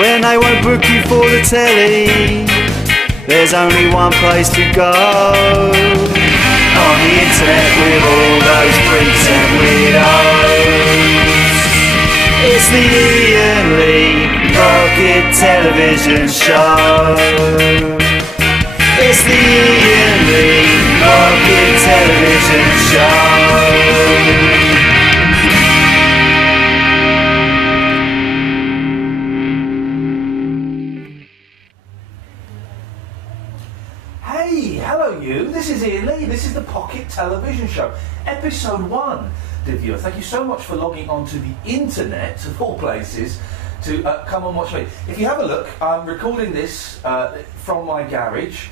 When they won't book you for the telly, there's only one place to go. On the internet with all those freaks and weirdos. It's the Iain Lee Pocket Television Show. It's the Iain Lee Pocket Television Show. This is Iain Lee, this is the Pocket Television Show, episode 1, dear viewer. Thank you so much for logging onto the internet, of all places, to come and watch me. If you have a look, I'm recording this from my garage.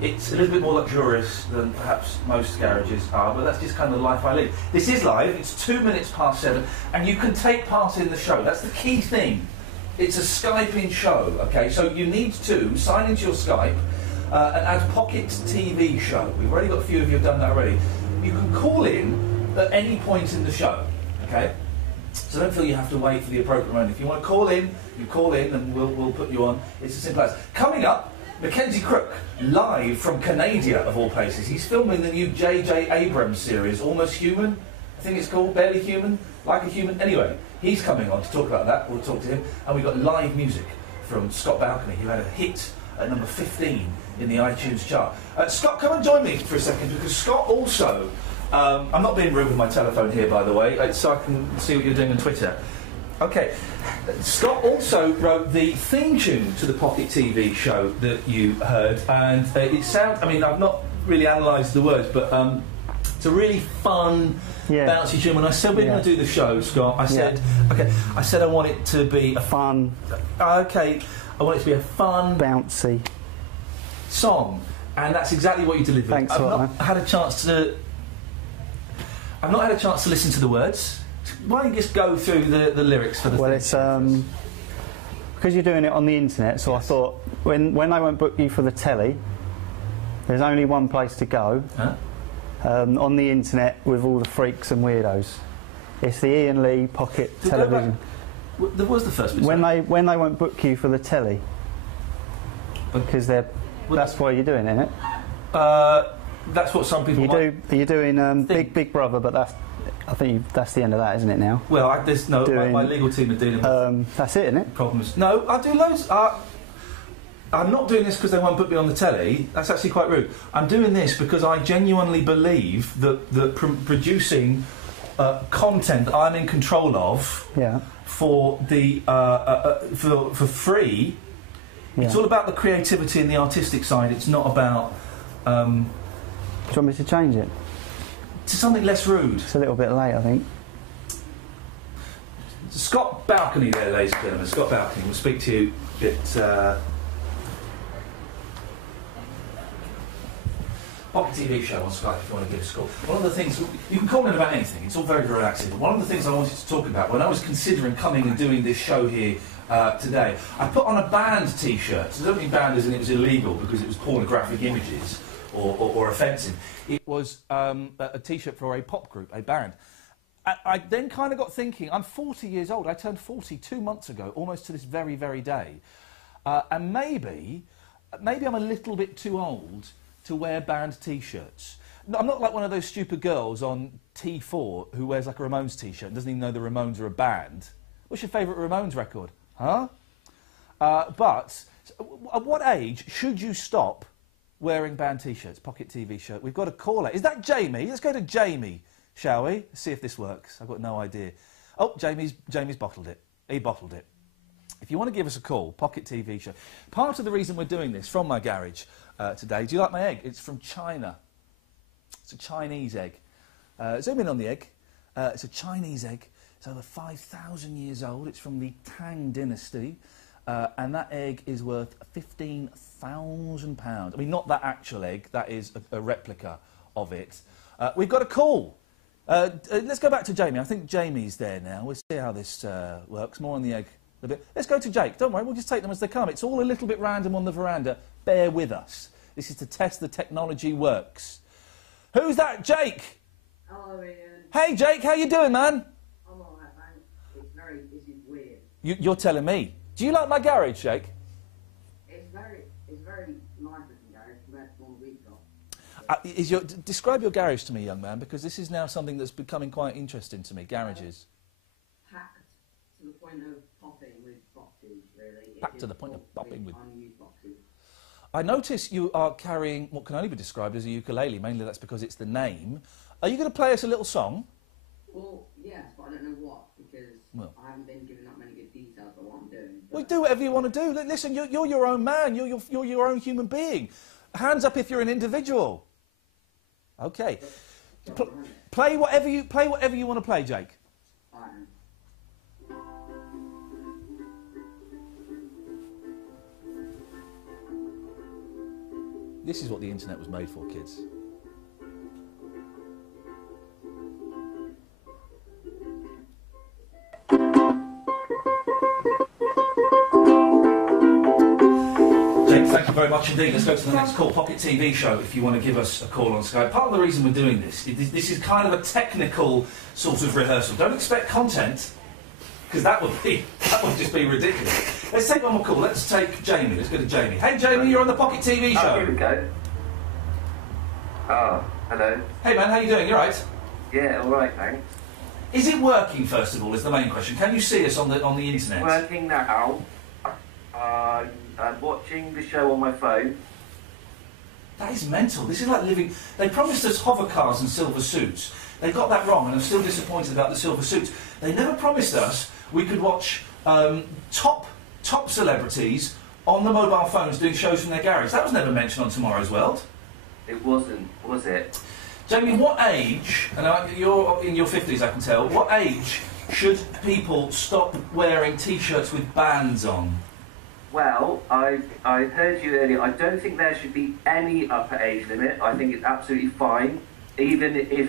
It's a little bit more luxurious than perhaps most garages are, but that's just kind of the life I live. This is live, it's 2 minutes past 7, and you can take part in the show. That's the key thing. It's a Skype-in show, okay? So you need to sign into your Skype, and add Pocket TV Show. We've already got a few of you have done that already. You can call in at any point in the show, okay? So don't feel you have to wait for the appropriate moment. If you want to call in, you call in and we'll put you on. It's as simple as. Coming up, Mackenzie Crook, live from Canada, of all places. He's filming the new J.J. Abrams series, Almost Human, I think it's called, Barely Human, Like a Human. Anyway, he's coming on to talk about that. We'll talk to him. And we've got live music from Scott Balcony, who had a hit at number 15 in the iTunes chart. Scott, come and join me for a second, because Scott also... I'm not being rude with my telephone here, by the way, so I can see what you're doing on Twitter. Okay. Scott also wrote the theme tune to the Pocket TV show that you heard, and it sounds... I mean, I've not really analysed the words, but it's a really fun, bouncy tune. When I said we're going to do the show, Scott, I said, okay, I said I want it to be a fun... okay, I want it to be a fun... bouncy... song, and that's exactly what you delivered. Thanks I've a lot, not had a chance to listen to the words. Why don't you just go through the lyrics for the Well, it's because you're doing it on the internet, so I thought when they won't book you for the telly, there's only one place to go. On the internet with all the freaks and weirdos. It's the Iain Lee Pocket Television. There was the first bit. When they won't book you for the telly, because that's why you're doing it, isn't it? That's what some people You're doing Big Brother, but I think that's the end of that, isn't it now? Well, my legal team are dealing with that's it, isn't it? Problems. No, I do loads. I'm not doing this because they won't put me on the telly. That's actually quite rude. I'm doing this because I genuinely believe that producing content that I'm in control of for the for free. It's all about the creativity and the artistic side. It's not about... Do you want me to change it? To something less rude. It's a little bit late, I think. Scott Balcony there, ladies and gentlemen. Scott Balcony. We'll speak to you at... Pocket TV show on Skype if you want to give us a call. One of the things... You can call in about anything. It's all very relaxing. But one of the things I wanted to talk about when I was considering coming and doing this show here today, I put on a band T-shirt. So it doesn't mean band as in it was illegal because it was pornographic images or offensive. It was a T-shirt for a pop group, a band. I then kind of got thinking, I'm 40 years old. I turned 40 2 months ago, almost to this very, very day. And maybe I'm a little bit too old to wear band T-shirts. I'm not like one of those stupid girls on T4 who wears like a Ramones T-shirt and doesn't even know the Ramones are a band. What's your favourite Ramones record? Huh? But at what age should you stop wearing band T-shirts, Pocket TV shirt? We've got a caller. Is that Jamie? Let's go to Jamie, shall we? See if this works. I've got no idea. Oh, Jamie's bottled it. He bottled it. If you want to give us a call, Pocket TV show. Part of the reason we're doing this from my garage today, do you like my egg? It's from China. It's a Chinese egg. Zoom in on the egg. It's a Chinese egg. It's over 5,000 years old. It's from the Tang dynasty. And that egg is worth £15,000. I mean, not that actual egg. That is a replica of it. We've got a call. Let's go back to Jamie. I think Jamie's there now. We'll see how this works. More on the egg a bit. Let's go to Jake. Don't worry, we'll just take them as they come. It's all a little bit random on the veranda. Bear with us. This is to test the technology works. Who's that? Jake? Hello, Iain. Hey, Jake. How you doing, man? I'm alright, man. This is weird. You're telling me. Do you like my garage, Jake? It's very nice looking garage compared to the one we've got. Describe your garage to me, young man, because this is now something that's becoming quite interesting to me, garages. Packed to the point of popping with boxes, really. Packed to the point of popping with... unused boxes. I notice you are carrying what can only be described as a ukulele, mainly that's because it's the name. Are you going to play us a little song? Well, yes, but I don't know what, because I haven't been given that many good details about what I'm doing. Well, do whatever you want to do. Listen, you're your own man. You're your own human being. Hands up if you're an individual. Okay. Play whatever you want to play, Jake. This is what the internet was made for, kids. Thank you very much indeed. Let's go to the next call. Pocket TV show, if you want to give us a call on Skype. Part of the reason we're doing this is kind of a technical sort of rehearsal. Don't expect content, because that would just be ridiculous. Let's take one more call. Let's take Jamie. Let's go to Jamie. Hey, Jamie, you're on the Pocket TV show. Oh, here we go. Oh, hello. Hey, man, how you doing? You all right? Yeah, all right, thanks. Is it working, first of all, is the main question. Can you see us on the internet? Working now. I'm watching the show on my phone. That is mental. This is like living... They promised us hover cars and silver suits. They got that wrong, and I'm still disappointed about the silver suits. They never promised us we could watch top celebrities on the mobile phones doing shows from their garage. That was never mentioned on Tomorrow's World. It wasn't, was it? Jamie, what age, and you're in your 50s, I can tell, what age should people stop wearing T-shirts with bands on? Well, I heard you earlier. I don't think there should be any upper age limit. I think it's absolutely fine, even if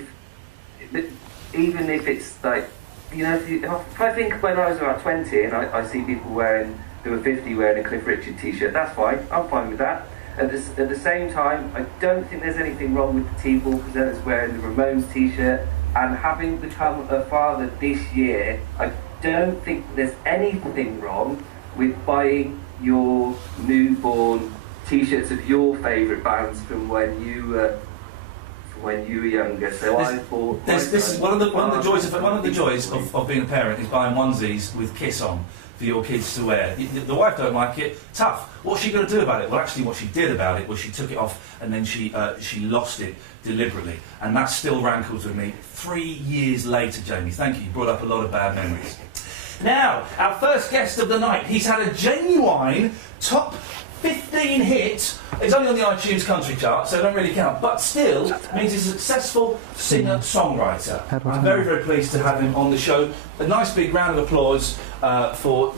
it's like, you know, if I think when I was about 20 and I see people who are 50 wearing a Cliff Richard T-shirt, that's fine. I'm fine with that. At the same time, I don't think there's anything wrong with the T-ball presenters wearing the Ramones T-shirt. And having become a father this year, I don't think there's anything wrong with buying your newborn T-shirts of your favourite bands from when you were younger. So I bought. This is one of the joys of being a parent is buying onesies with Kiss on for your kids to wear. The wife don't like it. Tough. What's she going to do about it? Well, actually, what she did about it was she took it off and then she lost it deliberately, and that still rankles with me 3 years later. Jamie, thank you. You brought up a lot of bad memories. Now, our first guest of the night, he's had a genuine top 15 hit. It's only on the iTunes country chart, so it don't really count, but still means he's a successful singer-songwriter. I'm very, very pleased to have him on the show. A nice big round of applause for...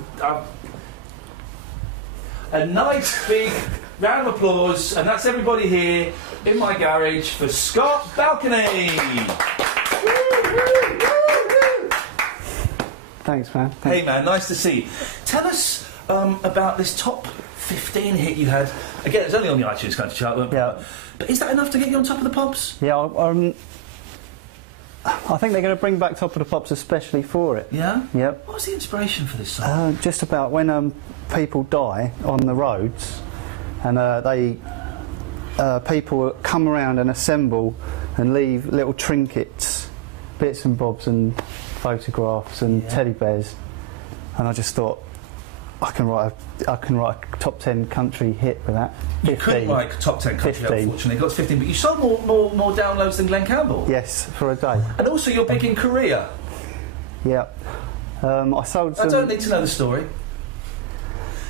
a nice big round of applause, and that's everybody here in my garage for Scott Balcony. Thanks, man. Thanks. Hey, man, nice to see you. Tell us about this top 15 hit you had. Again, it's only on the iTunes country chart, but is that enough to get you on Top of the Pops? Yeah, I think they're going to bring back Top of the Pops especially for it. Yeah? Yep. What was the inspiration for this song? Just about when people die on the roads, and people come around and assemble and leave little trinkets, bits and bobs and photographs and teddy bears, and I just thought I can write a top 10 country hit with that. 15. You couldn't write top 10 country, 15. Unfortunately. Got 15, but you sold more downloads than Glenn Campbell. Yes, for a day. And also you're big in Korea. Yeah. I sold some... I don't need to know the story.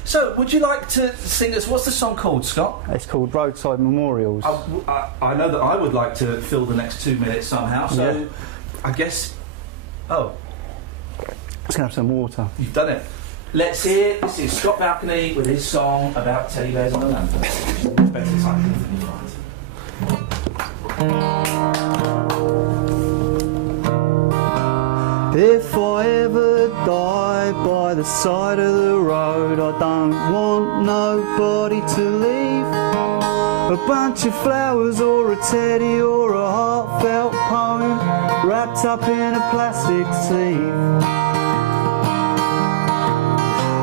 So, would you like to sing us... What's the song called, Scott? It's called Roadside Memorials. I know that I would like to fill the next 2 minutes somehow, so I guess... Oh. Let's have some water. You've done it. Let's hear... This is Scott Balcony with his song about teddy bears on the lantern. It's better title than you find. If I ever die by the side of the road, I don't want nobody to leave a bunch of flowers or a teddy or a heartfelt poem wrapped up in a plastic sleeve.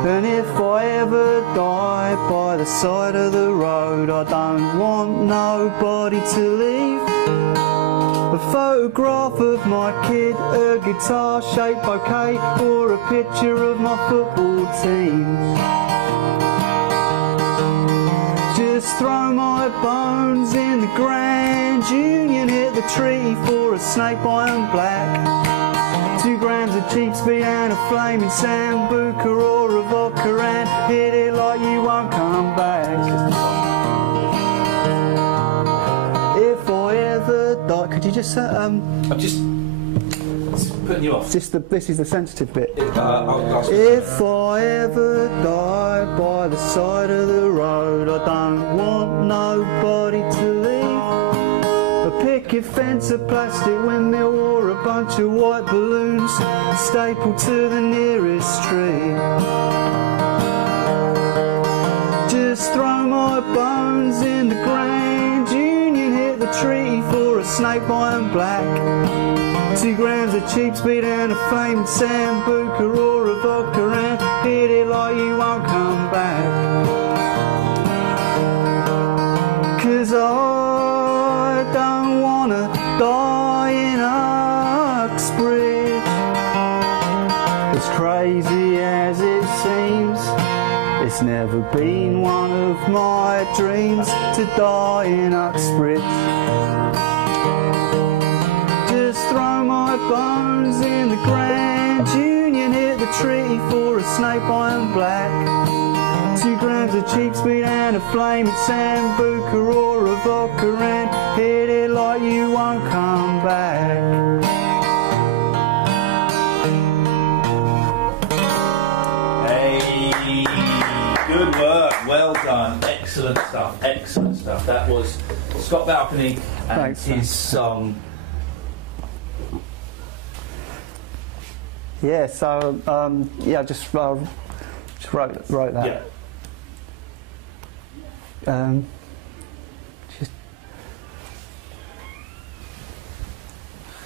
And if I ever die by the side of the road, I don't want nobody to leave a photograph of my kid, a guitar-shaped bouquet, or a picture of my football team. Just throw my bones in the Grand Union, hit the tree for a snake iron black. 2 grams of cheap speed and a flaming sambuca or a vodka, and hit it like you won't come back. If I ever die, could you just I'm just putting you off. this is the sensitive bit. I'll If I ever die by the side of the road, I don't want nobody to leave a picket fence, a plastic windmill, or a bunch of white balloons stapled to the nearest tree. Just throw my bones in the Grand Union, hit the tree for a snake iron black. 2 grams of cheap speed and a flaming sambuca or a vodka, and hit it like you won't come back. 'Cause I don't wanna die in Uxbridge. As crazy as it seems, it's never been one of my dreams to die in Uxbridge. Just throw my bones in the Grand Union, hit the tree for a snake iron black. 2 grams of cheap speed and a flaming sambuca or a vodka, and hit it like you won't come back. Hey, good work, well done, excellent stuff, excellent stuff. That was Scott Balcony and Thanks, his man. song. Yeah, so yeah, I just wrote that. Yeah.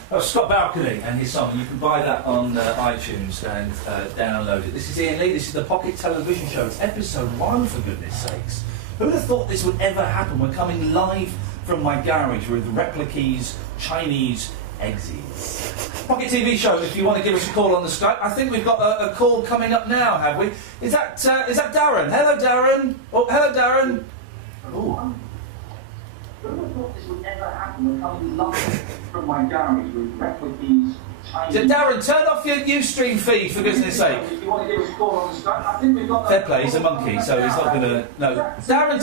Just Scott Balcony and his song. You can buy that on iTunes and download it. This is Iain Lee. This is the Pocket Television Show. It's episode 1, for goodness sakes. Who would have thought this would ever happen? We're coming live from my garage with replicas, Chinese exits. Pocket TV Show. If you want to give us a call on the Skype, I think we've got a call coming up now. Have we? Is that Darren? Hello, Darren. Oh, hello, Darren. Oh. Who would have thought this would ever happen? We're coming live from my garage with replicas, Chinese... Darren, turn off your Ustream feed, for goodness sake. If you want to give us a call on the Skype, I think we've got... Fair play, he's a monkey, so he's not going to... No. Darren,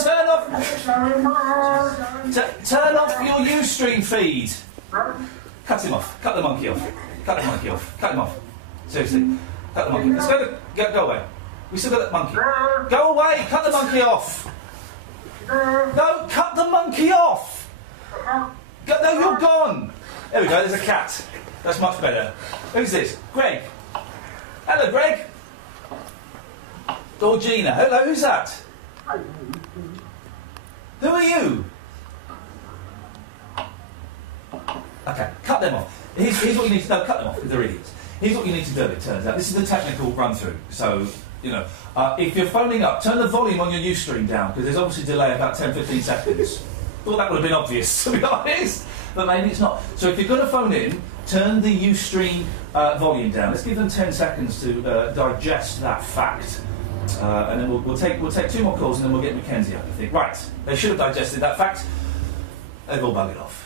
turn off your Ustream feed. Cut him off. Cut the monkey off. Cut the monkey off. Cut him off. Seriously. Cut the monkey. Let's go away. We still got that monkey. Go away! Cut the monkey off! No, cut the monkey off! No, you're gone! There we go, there's a cat. That's much better. Who's this? Greg. Hello, Greg. Or Gina. Hello, who's that? Who are you? Okay, cut them off. Here's what you need to know. Cut them off, because they're idiots. Here's what you need to do, it turns out. This is the technical run-through. So, you know, if you're phoning up, turn the volume on your Ustream down, because there's obviously a delay of about 10-15 seconds. Thought that would have been obvious, to be honest, but maybe it's not. So if you're going to phone in, turn the Ustream volume down. Let's give them 10 seconds to digest that fact. And then we'll take 2 more calls, and then we'll get Mackenzie up, I think. Right, they should have digested that fact. They've all buggered off.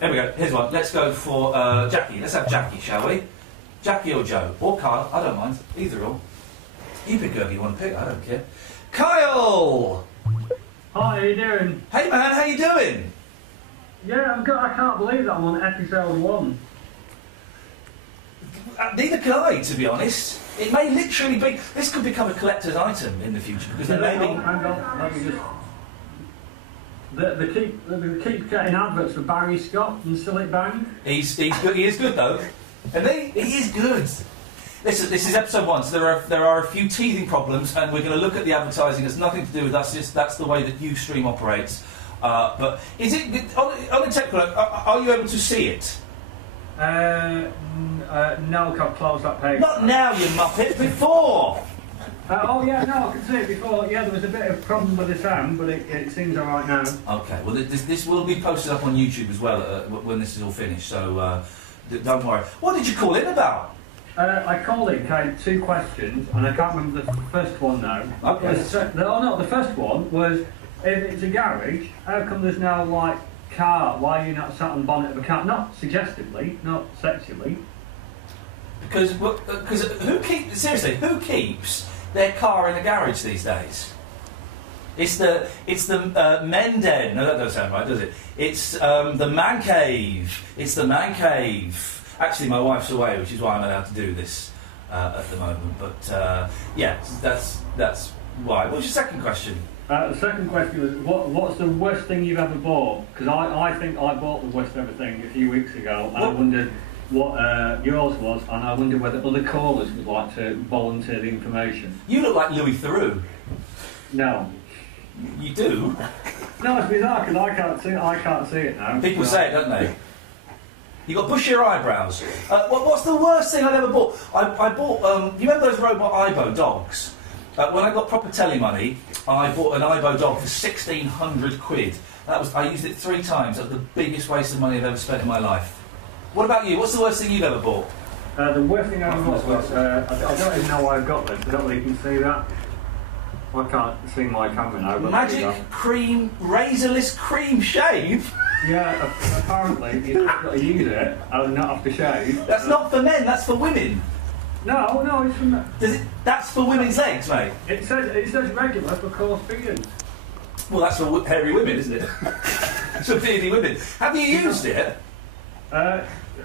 There we go, here's one. Let's go for Jackie. Let's have Jackie, shall we? Jackie or Joe? Or Kyle, I don't mind. Either or. You pick whoever you want to pick, I don't care. Kyle! Hi, how you doing? Hey man, how you doing? Yeah, I can't believe that I'm on episode 1. Neither can I, to be honest. It may literally be... This could become a collector's item in the future, because there may be... Hang on, let me just... They keep getting adverts for Barry Scott and Silly Bang. He's good. He is good though, and he is good. Listen, this is episode 1, so there are a few teething problems, and we're going to look at the advertising. It's nothing to do with us. That's the way that Ustream operates. But is it on the technical? Are you able to see it? No, I've closed that page. Not now, you muppet. Before. Oh yeah, no, I can see it before. Yeah, there was a bit of problem with the sound, but it seems all right now. Okay, well this will be posted up on YouTube as well when this is all finished, so don't worry. What did you call in about? I called in, had 2 questions, and I can't remember the first one now. Okay. The first one was, if it's a garage, how come there's no, like, car? Why are you not sat on the bonnet of a car? Not suggestively, not sexually. Because who keeps their car in a garage these days? It's the men den. No, that doesn't sound right, does it? It's the man cave. It's the man cave. Actually, my wife's away, which is why I'm allowed to do this at the moment. But yeah, that's why. What's your second question? The second question was, what's the worst thing you've ever bought? Because I think I bought the worst ever thing a few weeks ago, and I wondered what yours was, and I wondered whether other callers would like to volunteer the information. You look like Louis Theroux. No. You do? No, it's bizarre because I can't see it now. People say it, don't they? You got bushier eyebrows. What's the worst thing I've ever bought? I bought. You remember those robot Ibo dogs? When I got proper telly money, I bought an Ibo dog for £1,600. I used it 3 times. That was the biggest waste of money I've ever spent in my life. What about you? What's the worst thing you've ever bought? The worst thing I ever bought was I don't even know why I've got this. I don't know if you can see that. I can't see my camera now. But Magic cream, razorless cream shave. Yeah, apparently you've got to use it and not have to shave. That's not for men. That's for women. No, it's from. That's for women's legs, mate. It says regular for coarse beards. Well, that's for hairy women, isn't it? It's for beardy women. Have you used it?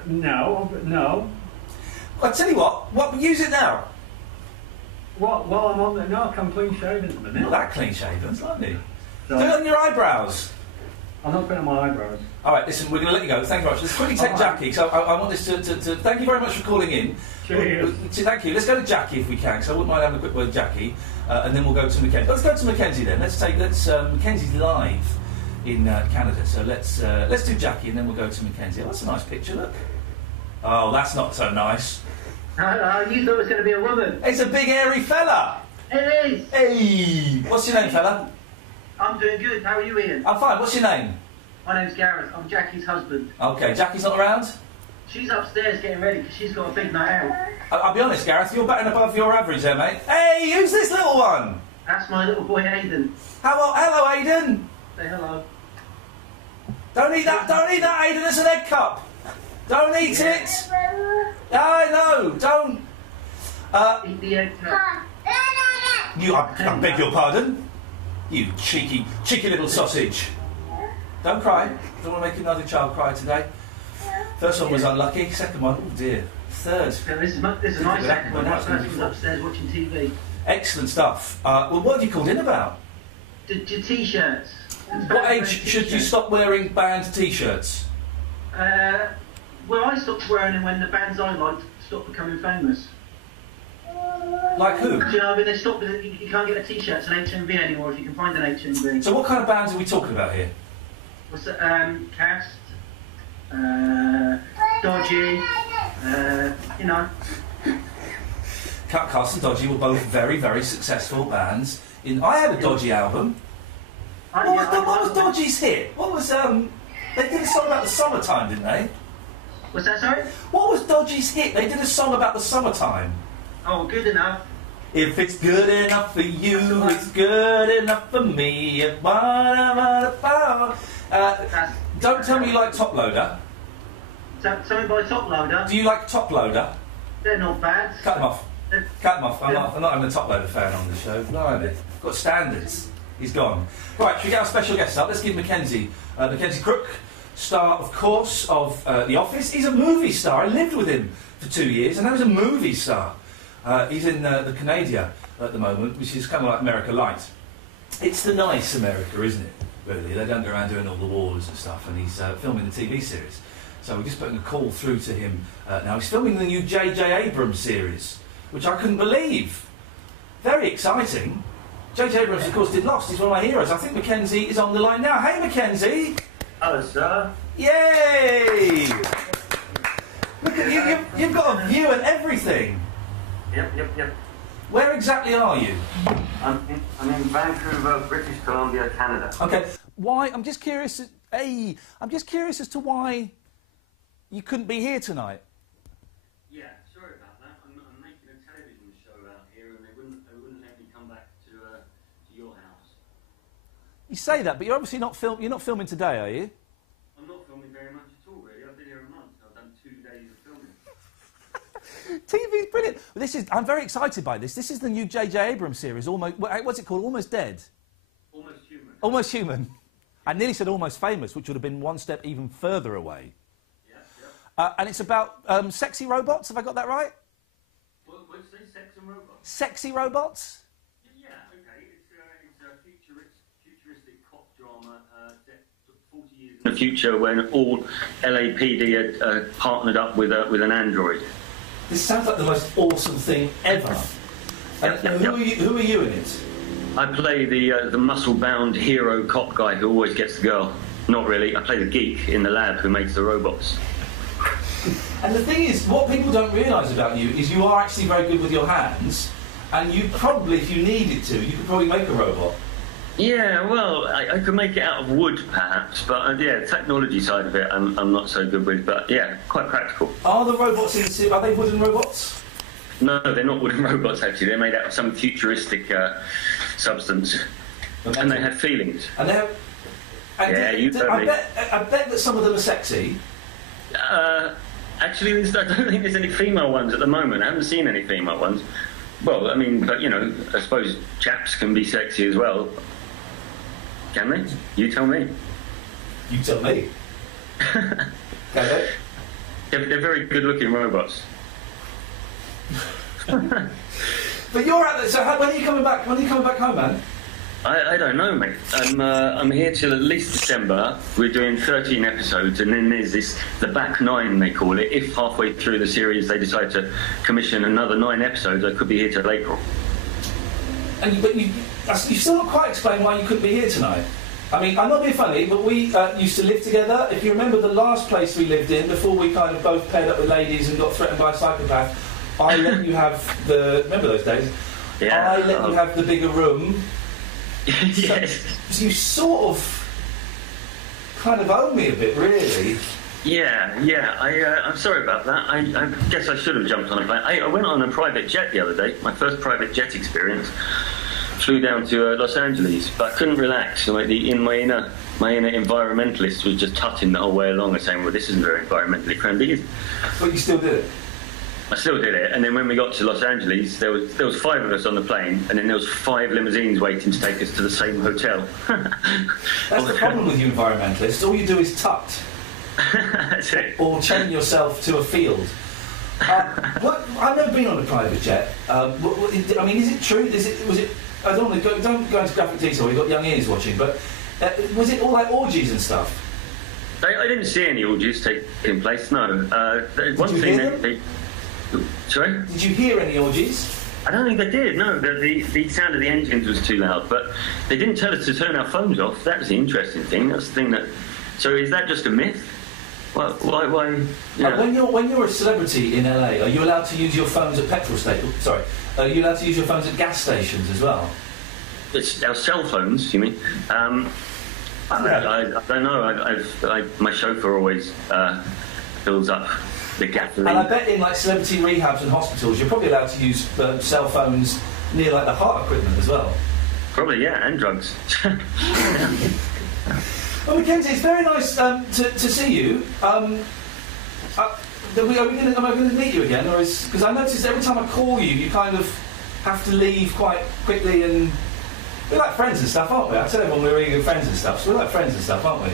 No. I tell you what, use it now. What? Well, I'm on the. No, I'm clean shaven at the minute. Not that clean shaven, aren't you? So, do it on your eyebrows. I'm not putting on my eyebrows. All right, listen, we're going to let you go. Thank you very much. Let's quickly take Jackie, because I want this to... Thank you very much for calling in. Cheers. Thank you. Let's go to Jackie if we can, because I wouldn't mind having a quick word with Jackie, and then we'll go to Mackenzie. Let's go to Mackenzie then. Mackenzie's live in Canada, so let's do Jackie, and then we'll go to Mackenzie. Oh, that's a nice picture, look. Oh, that's not so nice. You thought it was going to be a woman. It's a big hairy fella. It is. Hey, what's your name, fella? I'm doing good. How are you, Ian? I'm fine. What's your name? My name's Gareth. I'm Jackie's husband. Okay, Jackie's not around? She's upstairs getting ready because she's got a big night out. I'll be honest, Gareth, you're batting above your average there, mate. Hey, who's this little one? That's my little boy, Aidan. Hello, Aidan. Say hello. Don't eat that, Aidan. It's an egg cup. Don't eat it. I know, don't. Eat the egg cup. I beg your pardon? You cheeky little sausage. Don't cry. Don't want to make another child cry today. First one was unlucky. Second one, oh dear. Third. So this is my second one. That first one's upstairs watching TV. Excellent stuff. Well, what have you called in about? The T-shirts. What age should you stop wearing band T-shirts? Well, I stopped wearing them when the bands I liked stopped becoming famous. Like who? Do you know, I mean, they stopped. You can't get a T-shirt an HMV anymore if you can find an HMV. So what kind of bands are we talking about here? What's it? Cast, Dodgy, you know. Cast and Dodgy were both very, very successful bands. I had a Dodgy album. What was Dodgy's hit? What was They did a song about the summertime, didn't they? What's that, sorry? What was Dodgy's hit? They did a song about the summertime. Oh, Good Enough. If it's good enough for you, it's good enough for me. Don't tell me you like Top Loader. Something by Top Loader. Do you like Top Loader? They're not bad. Cut them off. Cut them off. I'm not having a Top Loader fan on the show. Blimey. Got standards. He's gone. Right, should we get our special guest up? Let's give Mackenzie. Mackenzie Crook, star, of course, of The Office. He's a movie star. I lived with him for 2 years, and now he's a movie star. He's in the Canada at the moment, which is kind of like America Light. It's the nice America, isn't it? Really, they don't go around doing all the wars and stuff, and he's filming the TV series. So we're just putting a call through to him now. He's filming the new J.J. Abrams series, which I couldn't believe. Very exciting. J.J. Abrams, of course, did Lost. He's one of my heroes. I think Mackenzie is on the line now. Hey, Mackenzie! Hello, sir. Yay! Look at you, you've got a view and everything. Yep. Where exactly are you? I'm in Vancouver, British Columbia, Canada. Okay. Why? I'm just curious. I'm just curious as to why you couldn't be here tonight. Yeah, sorry about that. I'm making a television show out here, and they wouldn't let me come back to your house. You say that, but you're obviously not You're not filming today, are you? I'm not filming very much at all, really. I've been here a month. I've done 2 days of filming. TV's brilliant. I'm very excited by this. This is the new J.J. Abrams series. What's it called? Almost Dead. Almost Human. Almost Human. I nearly said Almost Famous, which would have been one step even further away. Yeah. And it's about sexy robots. Have I got that right? What's this? Sex and robots? Sexy robots? Yeah, okay. It's a futuristic cop drama set 40 years in the future when all LAPD had partnered up with an android. This sounds like the most awesome thing ever. Who are you in it? I play the muscle-bound hero cop guy who always gets the girl. Not really. I play the geek in the lab who makes the robots. And the thing is, what people don't realise about you is you are actually very good with your hands, and you probably, if you needed to, you could probably make a robot. Yeah, well, I could make it out of wood, perhaps, but yeah, the technology side of it I'm not so good with, but yeah, quite practical. Are the robots are they wooden robots? No, they're not wooden robots, actually. They're made out of some futuristic substance. And they have feelings. And they have... I bet that some of them are sexy. Actually, I don't think there's any female ones at the moment. I haven't seen any female ones. Well, I mean, but, you know, I suppose chaps can be sexy as well. Can they? You tell me. You tell me. Can they? They're very good-looking robots. But you're at the... So when are you coming back? When are you coming back home, man? I don't know, mate. I'm here till at least December. We're doing 13 episodes, and then there's the back 9, they call it. If halfway through the series they decide to commission another 9 episodes, I could be here till April. But you still not quite explained why you couldn't be here tonight. I mean, I'm not being funny, but we used to live together. If you remember the last place we lived in, before we kind of both paired up with ladies and got threatened by a psychopath, I let you have the... Remember those days? Yeah. I let you have the bigger room. Yes. So you sort of kind of owe me a bit, really. Yeah. I'm sorry about that. I guess I should have jumped on a plane. I went on a private jet the other day, my first private jet experience. Flew down to Los Angeles, but I couldn't relax. My inner environmentalist was just tutting the whole way along and saying, well, this isn't very environmentally friendly. But you still did it? I still did it, and then when we got to Los Angeles, there was 5 of us on the plane, and then there was 5 limousines waiting to take us to the same hotel. That's the problem with you environmentalists. All you do is tut. That's it. Or chain yourself to a field. I've never been on a private jet. I mean, is it true? Was it? I don't want to don't go into graphic detail. We've got young ears watching, but was it all like orgies and stuff? I didn't see any orgies taking place. No. Sorry? Did you hear any orgies? I don't think they did, no. The sound of the engines was too loud, but they didn't tell us to turn our phones off. That was the interesting thing. That's the thing that... So is that just a myth? Why when you're a celebrity in LA, are you allowed to use your phones at petrol stations? Sorry. Are you allowed to use your phones at gas stations as well? It's our cell phones, you mean? I don't know. My chauffeur always fills up the gasoline. And I bet in like celebrity rehabs and hospitals, you're probably allowed to use cell phones near like the heart equipment as well. Probably, yeah, and drugs. Well, Mackenzie, it's very nice to see you. Am I going to meet you again, or because I noticed every time I call you, you kind of have to leave quite quickly, and we're like friends and stuff, aren't we? I tell everyone we're really good friends and stuff, so we're like friends and stuff, aren't we?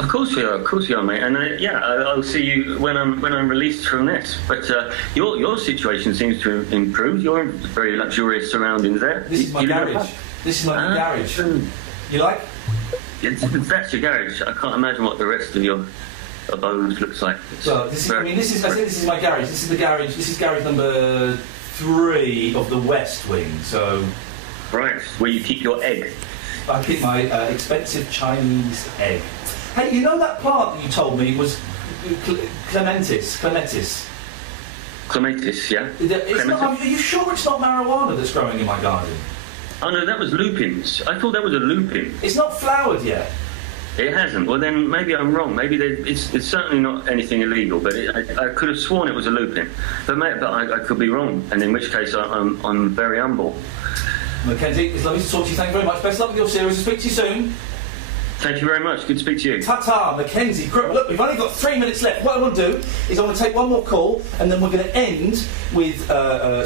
Of course we are, mate. And I'll see you when I'm released from this. But your situation seems to have improved. You're in very luxurious surroundings there. This is my garage. This is my garage. You like? That's your garage. I can't imagine what the rest of your abode looks like. Well, this is my garage. This is the garage. This is garage number 3 of the West Wing. So, right, where you keep your egg. I keep my expensive Chinese egg. Hey, you know that plant that you told me was clematis? Clematis, yeah. It's not, are you sure it's not marijuana that's growing in my garden? Oh no, that was lupins. I thought that was a lupin. It's not flowered yet. It hasn't. Well, then maybe I'm wrong. Maybe it's certainly not anything illegal, but I could have sworn it was a lupin. But I could be wrong, and in which case I'm very humble. Mackenzie, it's lovely to talk to you. Thank you very much. Best luck with your series. I'll speak to you soon. Thank you very much. Good to speak to you. Ta-ta, Mackenzie. Look, we've only got 3 minutes left. What I want to do is I want to take one more call, and then we're going to end with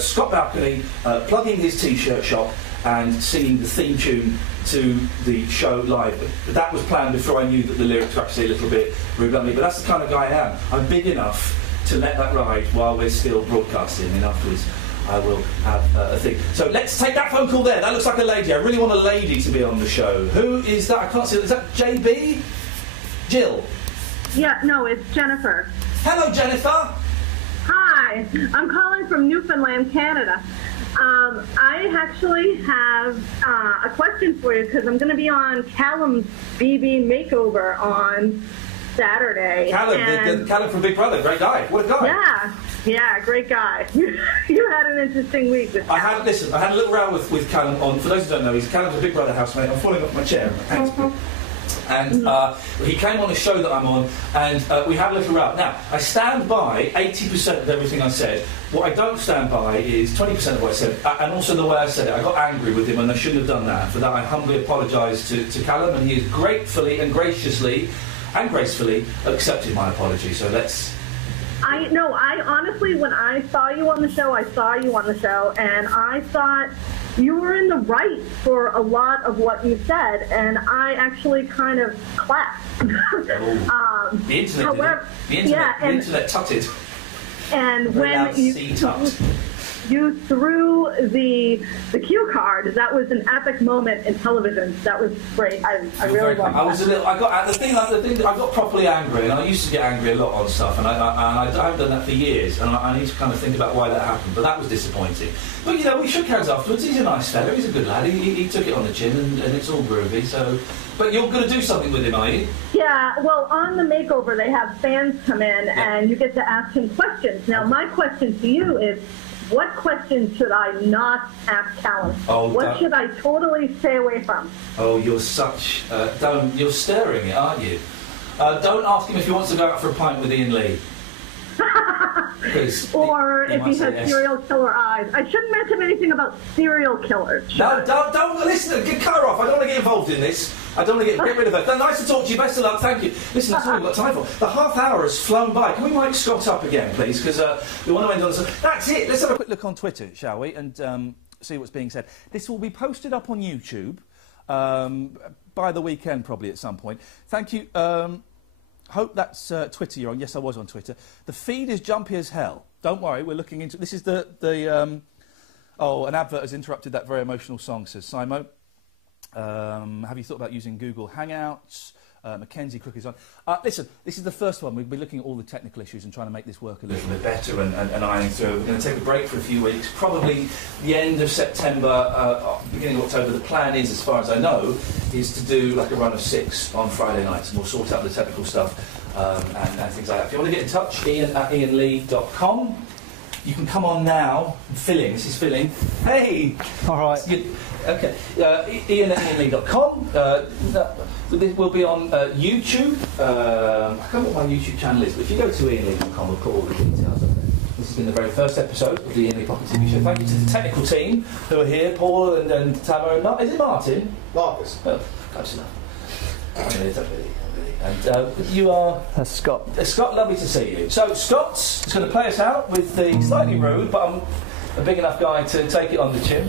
Scott Balcony plugging his T-shirt shop and singing the theme tune to the show live. But that was planned before I knew that the lyrics were actually a little bit rude on me. But that's the kind of guy I am. I'm big enough to let that ride while we're still broadcasting, and afterwards I will have a thing. So let's take that phone call there. That looks like a lady. I really want a lady to be on the show. Who is that? I can't see. Is that JB? Jill? Yeah, no, it's Jennifer. Hello, Jennifer. Hi, I'm calling from Newfoundland, Canada. I actually have a question for you because I'm going to be on Callum's BB makeover on Saturday. Callum, Callum from Big Brother, great guy. What a guy. Yeah, great guy. You had an interesting week with Callum. I had a little row with Callum on. For those who don't know, Callum's a Big Brother housemate. I'm falling off my chair. Thanks. And he came on a show that I'm on, and we had a little row. Now, I stand by 80% of everything I said. What I don't stand by is 20% of what I said, and also the way I said it. I got angry with him, and I shouldn't have done that. For that, I humbly apologise to Callum, and he has gratefully and graciously and gracefully accepted my apology. So let's... I honestly, when I saw you on the show, and I thought you were in the right for a lot of what you said, and I actually kind of clapped. The internet the internet tutted. And when you threw the cue card, that was an epic moment in television. That was great. I really loved it. I got properly angry, and I used to get angry a lot on stuff, and I haven't done that for years, and I need to kind of think about why that happened. But that was disappointing. But you know, we shook hands afterwards. He's a nice fella. He's a good lad. He took it on the chin, and it's all groovy. So, but you're going to do something with him, are you? Yeah. Well, on the makeover, they have fans come in, and you get to ask him questions. Now, my question to you is, what questions should I not ask Callum? What should I totally stay away from? Oh, you're such... you're stirring it, aren't you? Don't ask him if he wants to go out for a pint with Iain Lee. Or if he has serial killer eyes. I shouldn't mention anything about serial killers. No, don't listen. Cut her off. I don't want to get involved in this. I don't want to get rid of her. Nice to talk to you. Best of luck. Thank you. Listen, that's all we've got time for. The half hour has flown by. Can we mic Scott up again, please? Because we want to end on this. That's it. Let's have a quick look on Twitter, shall we? And see what's being said. This will be posted up on YouTube by the weekend, probably at some point. Thank you. Hope that's Twitter you're on. Yes, I was on Twitter. The feed is jumpy as hell. Don't worry, we're looking into... This is an advert has interrupted that very emotional song, says Simo. Have you thought about using Google Hangouts? Mackenzie Crook is on. Listen, this is the first one. We'll be looking at all the technical issues and trying to make this work a little bit better and ironing through. We're going to take a break for a few weeks, probably the end of September, beginning of October. The plan is, as far as I know, is to do like a run of 6 on Friday nights, and we'll sort out the technical stuff and things like that. If you want to get in touch, Iain at iainlee.com. You can come on now. Filling. This is filling. Hey! All right. Okay. Iain at iainlee.com. This will be on YouTube. I can't remember what my YouTube channel is, but if you go to iainlee.com, we'll put all the details up there. This has been the very first episode of the Iain Lee Pocket TV Show. Thank you to the technical team who are here, Paul and Tamer. Is it Martin? Marcus. Oh, close enough. And you are... Scott. Scott, lovely to see you. So Scott's going to play us out with the slightly rude, but I'm a big enough guy to take it on the chin.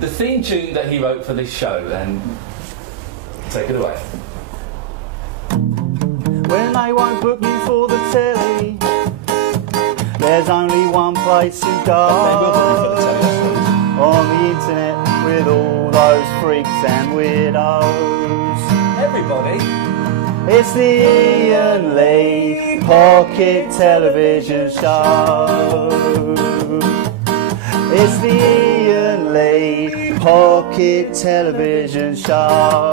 The theme tune that he wrote for this show, and take it away. When they won't book you for the telly, there's only one place to go. They will book you for the telly, on the internet with all those freaks and weirdos. Everybody. It's the Iain Lee Pocket Television Show. It's the Iain Lee Pocket Television Show.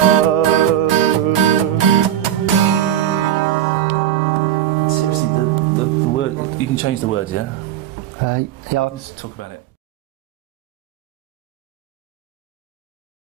Seriously, the word You can change the words, yeah? Yeah. Let's talk about it.